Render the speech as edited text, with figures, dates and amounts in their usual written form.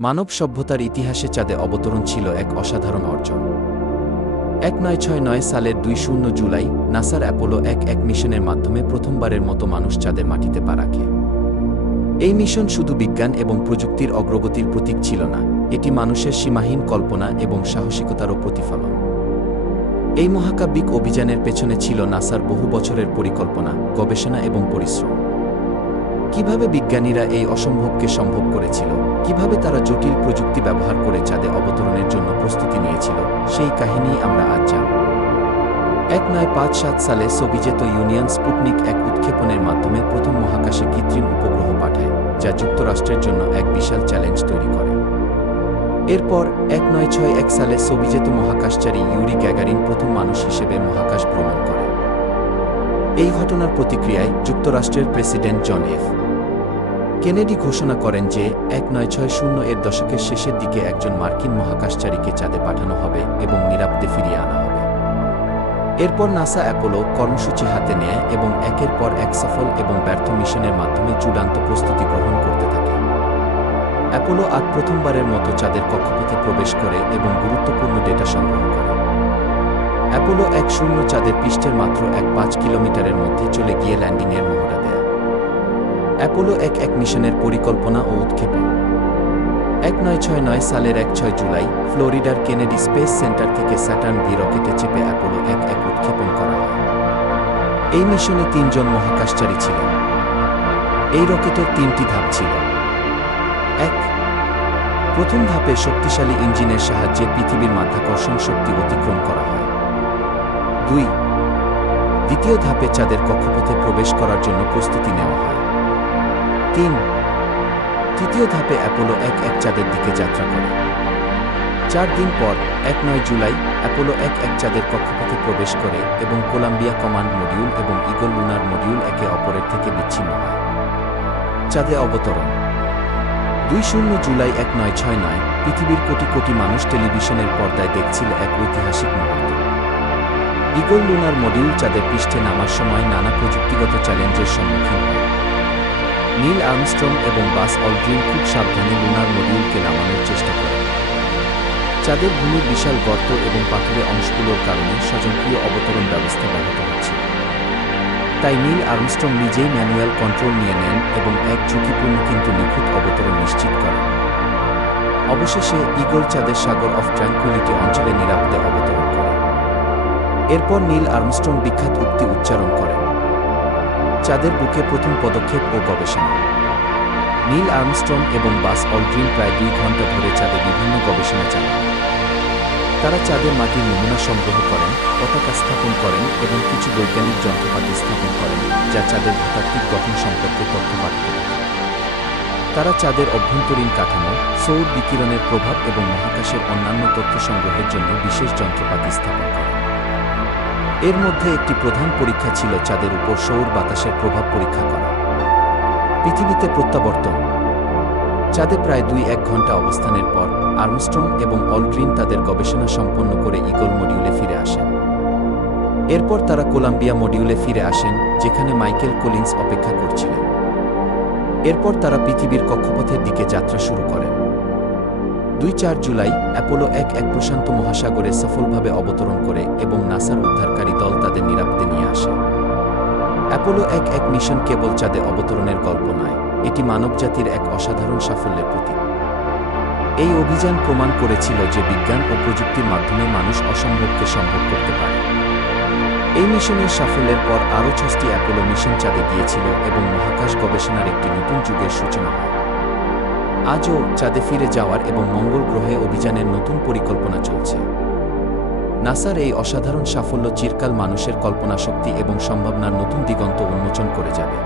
মানব সভ্যতার ইতিহাসে চাঁদে অবতরণ ছিল এক অসাধারণ অর্জন। 1969 সালের 20 জুলাই নাসার অ্যাপোলো 1 মিশনের মাধ্যমে প্রথমবারের মতো মানুষ চাঁদের মাটিতে পা রাখে। এই মিশন শুধু বিজ্ঞান এবং প্রযুক্তির অগ্রগতির প্রতীক ছিল না, এটি মানুষের সীমাহীন কল্পনা এবং সাহসিকতারও প্রতিফলন। এই মহাকাব্যিক অভিযানের পেছনে ছিল নাসার বহু বছরের পরিকল্পনা, গবেষণা এবং পরিশ্রম। কিভাবে বিজ্ঞানীরা এই অসম্ভবকে সম্ভব করেছিল, কিভাবে তারা জটিল প্রযুক্তি ব্যবহার করে চাঁদে অবতরণের জন্য প্রস্তুতি নিয়েছিল, সেই কাহিনী আমরা আজ জানব। 1957 সালে সোভিয়েত ইউনিয়ন স্পুটনিক 1 উৎক্ষেপণের মাধ্যমে প্রথম মহাকাশে কৃত্রিম উপগ্রহ পাঠায়, যা যুক্তরাষ্ট্রের জন্য এক বিশাল চ্যালেঞ্জ তৈরি করে। এরপর 1961 সালে সোভিয়েত মহাকাশচারী ইউরি গ্যাগারিন প্রথম মানুষ হিসেবে মহাকাশ ভ্রমণ করে। এই ঘটনার প্রতিক্রিয়ায় যুক্তরাষ্ট্রের প্রেসিডেন্ট জন এফ কেনেডি ঘোষণা করেন যে 1960 এর দশকের শেষের দিকে একজন মার্কিন মহাকাশচারীকে চাঁদে পাঠানো হবে এবং নিরাপদে ফিরিয়ে আনা হবে। এরপর নাসা অ্যাপোলো কর্মসূচি হাতে নেয় এবং একের পর এক সফল এবং ব্যর্থ মিশনের মাধ্যমে চূড়ান্ত প্রস্তুতি গ্রহণ করতে থাকে। অ্যাপোলো 8 প্রথমবারের মতো চাঁদের কক্ষপথে প্রবেশ করে এবং গুরুত্বপূর্ণ ডেটা সংগ্রহ করে। অ্যাপোলো 1 চাঁদের পৃষ্ঠের মাত্র 5 কিলোমিটারের মধ্যে চলে গিয়ে ল্যান্ডিংয়ের মহড়া দেয়। অ্যাপোলো 1 মিশনের পরিকল্পনা ও উৎক্ষেপণ। 1969 সালের 6 জুলাই ফ্লোরিডার কেনেডি স্পেস সেন্টার থেকে স্যাটার্ন ভি রকেটে চেপে অ্যাপোলো 1 উৎক্ষেপণ করা হয়। এই মিশনে 3 জন মহাকাশচারী ছিলেন। এই রকেটের 3টি ধাপ ছিল। 1. প্রথম ধাপে শক্তিশালী ইঞ্জিনের সাহায্যে পৃথিবীর মাধ্যাকর্ষণ শক্তি অতিক্রম করা হয়। 2. দ্বিতীয় ধাপে চাঁদের কক্ষপথে প্রবেশ করার জন্য প্রস্তুতি নেওয়া হয়। 3. তৃতীয় ধাপে অ্যাপোলো 1 চাঁদের দিকে যাত্রা করে। 4 দিন পর 9 জুলাই অ্যাপোলো 1 চাঁদের কক্ষপথে প্রবেশ করে এবং কোলাম্বিয়া কমান্ড মডিউল এবং ঈগল লুনার মডিউল একে অপরের থেকে বিচ্ছিন্ন হয়। চাঁদে অবতরণ। 20 জুলাই 1969 পৃথিবীর কোটি কোটি মানুষ টেলিভিশনের পর্দায় দেখছিল এক ঐতিহাসিক মুহূর্ত। ঈগল লুনার মডিউল চাঁদের পৃষ্ঠে নামার সময় নানা প্রযুক্তিগত চ্যালেঞ্জের সম্মুখীন হয়। নীল আর্মস্ট্রং এবং বাস অলড্রিন খুব সাবধানে লুনার মডিউলকে নামানোর চেষ্টা করেন। চাঁদের ভূমির বিশাল গর্ত এবং পাথুরে অংশগুলোর কারণে স্বয়ংক্রিয় অবতরণ ব্যবস্থা ব্যাহত হচ্ছে। তাই নীল আর্মস্ট্রং নিজেই ম্যানুয়াল কন্ট্রোল নিয়ে নেন এবং এক ঝুঁকিপূর্ণ কিন্তু নিখুঁত অবতরণ নিশ্চিত করেন। অবশেষে ঈগল চাঁদের সাগর অফ ট্র্যাঙ্কুইলিটি অঞ্চলে নিরাপদে অবতরণ করে। এরপর নীল আর্মস্ট্রং বিখ্যাত উক্তি উচ্চারণ করেন, চাঁদের বুকে প্রথম পদক্ষেপ ও গবেষণা। নীল আর্মস্ট্রং এবং বাস অলড্রিন প্রায় 2 ঘন্টা ধরে চাঁদে বিভিন্ন গবেষণা চালান। তারা চাঁদের মাটির নমুনা সংগ্রহ করেন, পতাকা স্থাপন করেন এবং কিছু বৈজ্ঞানিক যন্ত্রপাতি স্থাপন করেন যা চাঁদের ভূতাত্ত্বিক গঠন সম্পর্কে তথ্য পাঠাতে পারে। তারা চাঁদের অভ্যন্তরীণ কাঠামো, সৌর বিকিরণের প্রভাব এবং মহাকাশের অন্যান্য তথ্য সংগ্রহের জন্য বিশেষ যন্ত্রপাতি স্থাপন করেন। এর মধ্যে একটি প্রধান পরীক্ষা ছিল চাঁদের উপর সৌর বাতাসের প্রভাব পরীক্ষা করা। পৃথিবীতে প্রত্যাবর্তন। চাঁদে প্রায় 2-1 ঘন্টা অবস্থানের পর আর্মস্ট্রং এবং অলড্রিন তাদের গবেষণা সম্পন্ন করে ঈগল মডিউলে ফিরে আসেন। এরপর তারা কোলাম্বিয়া মডিউলে ফিরে আসেন, যেখানে মাইকেল কলিন্স অপেক্ষা করছিলেন। এরপর তারা পৃথিবীর কক্ষপথের দিকে যাত্রা শুরু করেন। 2-4 জুলাই অ্যাপোলো 1 প্রশান্ত মহাসাগরে সফলভাবে অবতরণ করে এবং নাসার উদ্ধারকারী দল তাদের নিরাপদে নিয়ে আসে। অ্যাপোলো 1 মিশন কেবল চাঁদে অবতরণের গল্প নয়, এটি মানবজাতির এক অসাধারণ সাফল্যের প্রতীক। এই অভিযান প্রমাণ করেছিল যে বিজ্ঞান ও প্রযুক্তির মাধ্যমে মানুষ অসম্ভবকে সম্ভব করতে পারে। এই মিশনের সাফল্যের পর আরও 6টি অ্যাপোলো মিশন চাঁদে গিয়েছিল এবং মহাকাশ গবেষণার একটি নতুন যুগের সূচনা হয়। আজও চাঁদে ফিরে যাওয়ার এবং মঙ্গল গ্রহে অভিযানের নতুন পরিকল্পনা চলছে। নাসার এই অসাধারণ সাফল্য চিরকাল মানুষের কল্পনাশক্তি এবং সম্ভাবনার নতুন দিগন্ত উন্মোচন করে যাবে।